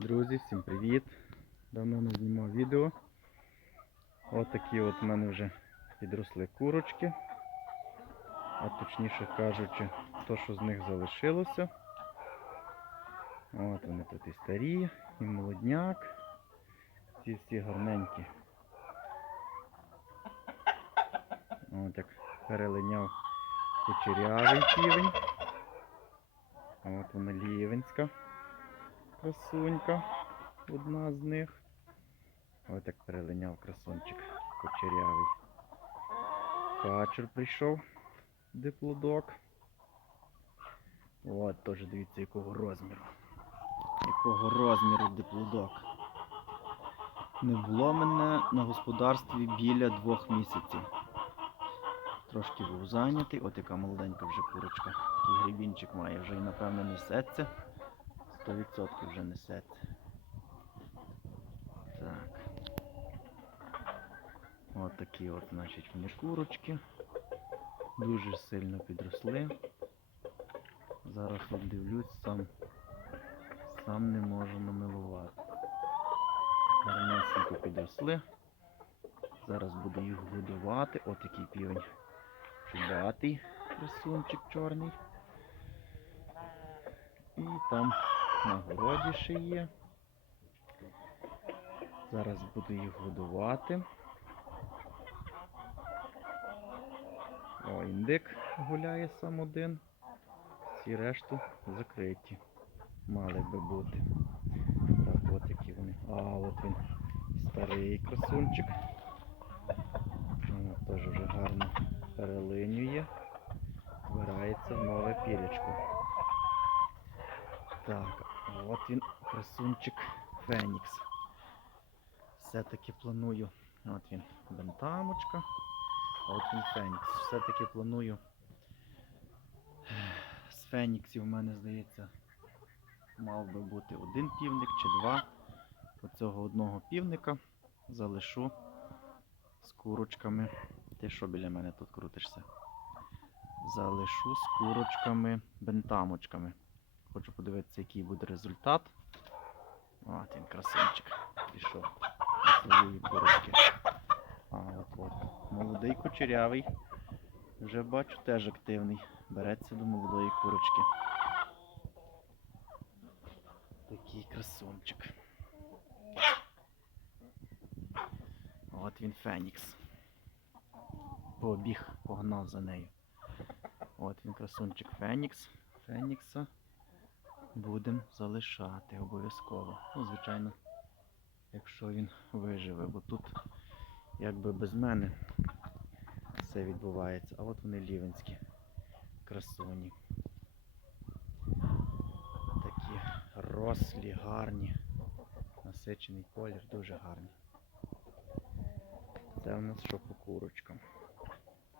Друзі, всім привіт! Давно не знімав відео. От такі от в мене вже підросли курочки. А точніше кажучи, то, що з них залишилося. От вони тут і старі, і молодняк. Ці всі гарненькі. От як перелиняв кучерявий півень. А от вона лівенська красунька, одна з них. Ось так перелиняв красунчик кучерявий. Качур прийшов, диплодок. От теж дивіться якого розміру. Якого розміру диплодок. Не було мене на господарстві біля двох місяців. Трошки був зайнятий, от яка молоденька вже курочка. Такий грибінчик має, вже і напевно несеться. 100% вже несеться. Так. От такі от, значить, вони курочки. Дуже сильно підросли. Зараз от дивлюсь, сам, сам не можу намилувати. Гарнесенько підросли. Зараз буду їх годувати. От який півень чудатий красунчик чорний. І там на городі ще є. Зараз буду їх годувати. О, індик гуляє сам один. Всі решту закриті. Мали би бути. Так, от які вони. А, от він старий красунчик. Воно теж вже гарно перелинює. Збирається в нове пірячко. Так, от він красунчик Фенікс. Все-таки планую. От він бентамочка. От він Фенікс. Все-таки планую. З Феніксів у мене, здається, мав би бути один півник чи два. Оцього одного півника залишу з курочками. Ти що біля мене тут крутишся? Залишу з курочками бентамочками. Хочу подивитися, який буде результат. От він красунчик. Пішов до своєї от. Молодий кучерявий. Вже бачу теж активний. Береться до молодої курочки. Такий красунчик. От він Фенікс. Побіг, погнав за нею. От він красунчик Фенікс. Фенікса будемо залишати обов'язково. Ну, звичайно, якщо він виживе, бо тут якби без мене все відбувається. А от вони лівенські красуні. Такі рослі, гарні. Насичений колір, дуже гарний. Це в нас що по курочкам.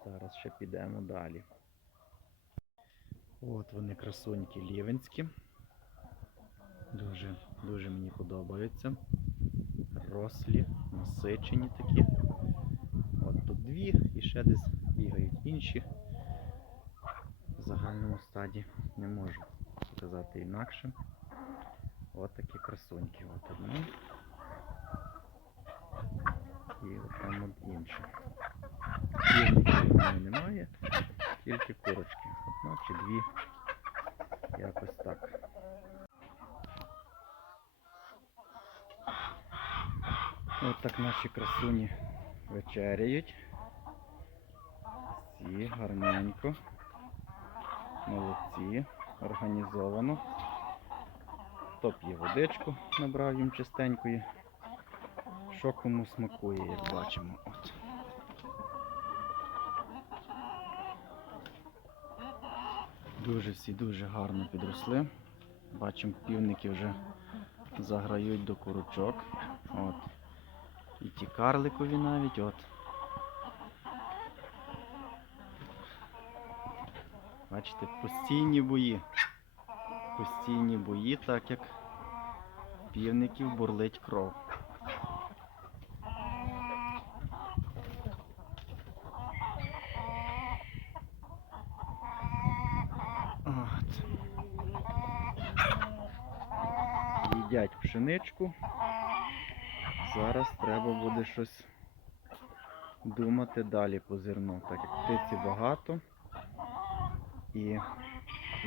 Зараз ще підемо далі. От вони красуньки лівенські. Дуже, дуже мені подобаються. Рослі, насичені такі. От тут дві і ще десь бігають інші. В загальному стаді не можу сказати інакше. От такі красуньки. От одна. І от там от інша. Півників в мене немає, тільки курочки. Одна чи дві. Якось так. От так наші красуні вечеряють. Всі гарненько. Молодці. Організовано. Хто п'є водичку, набрав їм чистенької. Що кому смакує, як бачимо. От. Дуже всі дуже гарно підросли. Бачимо, півники вже заграють до курочок. От. І ті карликові навіть, от. Бачите, постійні бої. Постійні бої, так як півників бурлить кров. От. їдять пшеничку. Зараз треба буде щось думати далі по зерну, так як птиці багато і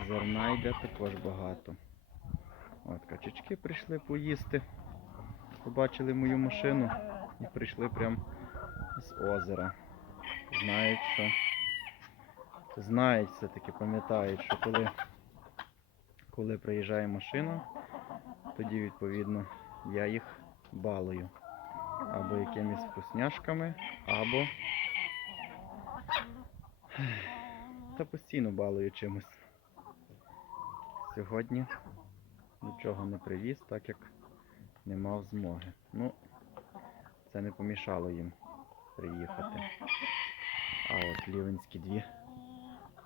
зерна йде також багато. От качечки прийшли поїсти. Побачили мою машину і прийшли прямо з озера. Знають, що знають все-таки, пам'ятають, що коли, коли приїжджає машина, тоді відповідно я їх балую. Або якимись вкусняшками, або та постійно балую чимось. Сьогодні нічого не привіз, так як не мав змоги. Ну, це не помішало їм приїхати. А от лівенські дві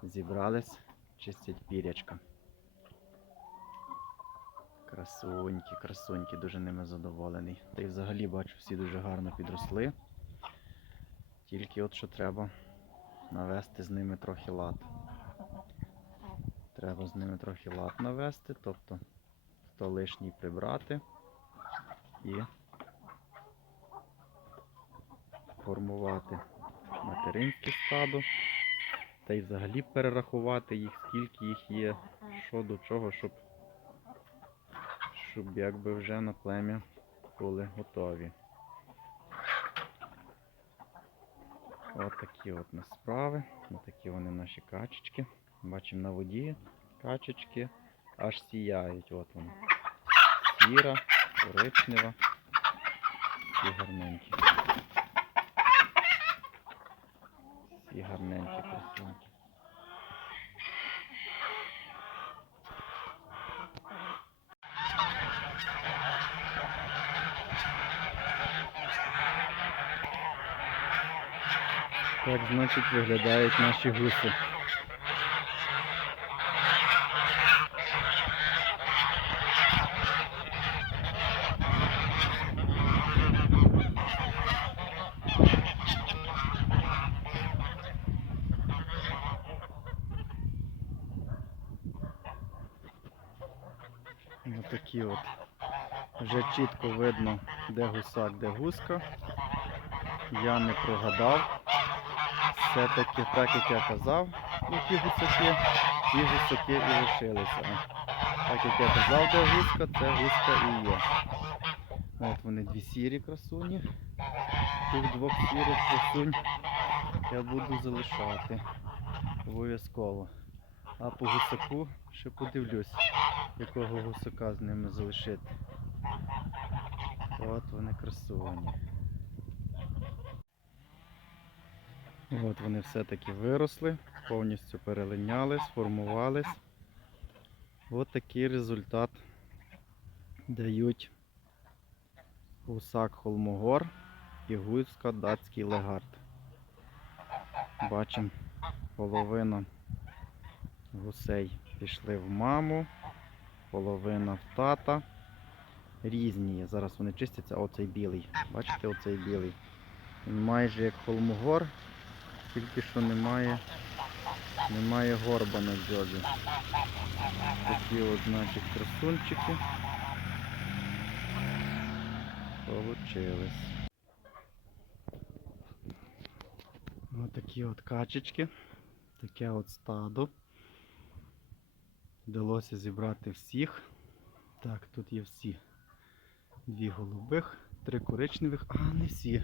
зібрались, чистять пірячка. Красуньки, красуньки, дуже ними задоволений. Та й взагалі бачу, всі дуже гарно підросли. Тільки от що треба навести з ними трохи лад. Треба з ними трохи лад навести, тобто то лишній прибрати і формувати материнське стадо. Та й взагалі перерахувати їх, скільки їх є, що до чого, щоб щоб якби вже на плем'я були готові. От от у нас справи. Ось такі вони наші качечки. Бачимо на воді качечки аж сіяють. От вони. Сіра, коричнева. І гарненькі. І гарненькі красунькі. Так, значить, виглядають наші гуси. Ось такі от. Вже чітко видно, де гусак, де гуска. Я не прогадав. Все-таки так, як я казав, які гусаки, ті гусаки і лишилися. Так як я казав, де гуска, це гуска і є. От вони дві сірі красуні. Тих двох сірих красунь я буду залишати. Обов'язково. А по гусаку ще подивлюсь, якого гусака з ними залишити. От вони красуні. От вони все-таки виросли, повністю перелиняли, сформувались. От такий результат дають гусак Холмогор і гуска датський легард. Бачимо, половина гусей пішли в маму, половина в тата. Різні є. Зараз вони чистяться, оцей білий. Бачите, оцей білий. Він майже як холмогор, тільки що немає, немає горба на дзьобі. Такі от, значить, красунчики. Получились. Ось такі от качечки. Таке от стадо. Вдалося зібрати всіх. Так, тут є всі. Дві голубих, три коричневих, а не всі.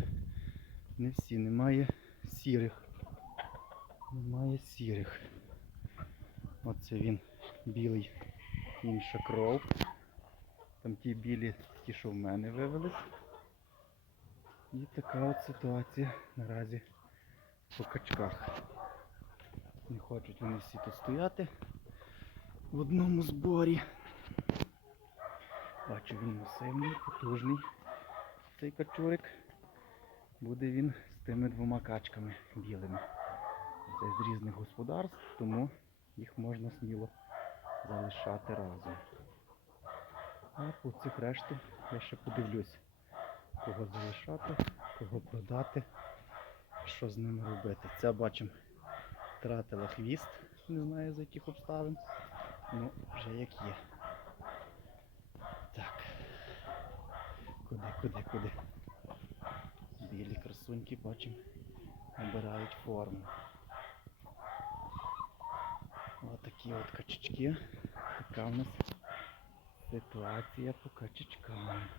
Не всі, немає сірих. Немає сірих. Оце він білий, інша кров. Там ті білі, ті, що в мене вивелись. І така от ситуація наразі по качках. Не хочуть вони всі тут стояти в одному зборі. Бачу, він масивний, потужний. Цей качурик. Буде він з тими двома качками білими. З різних господарств, тому їх можна сміло залишати разом. А по цих решту я ще подивлюсь, кого залишати, кого продати, що з ними робити. Ця бачимо втратила хвіст, не знаю за яких обставин. Ну, вже як є. Так. куди, куди. Білі красуньки, бачимо, набирають форму. такива от качичкия. Така у нас ситуация по качичкам.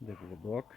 Дъглоблок.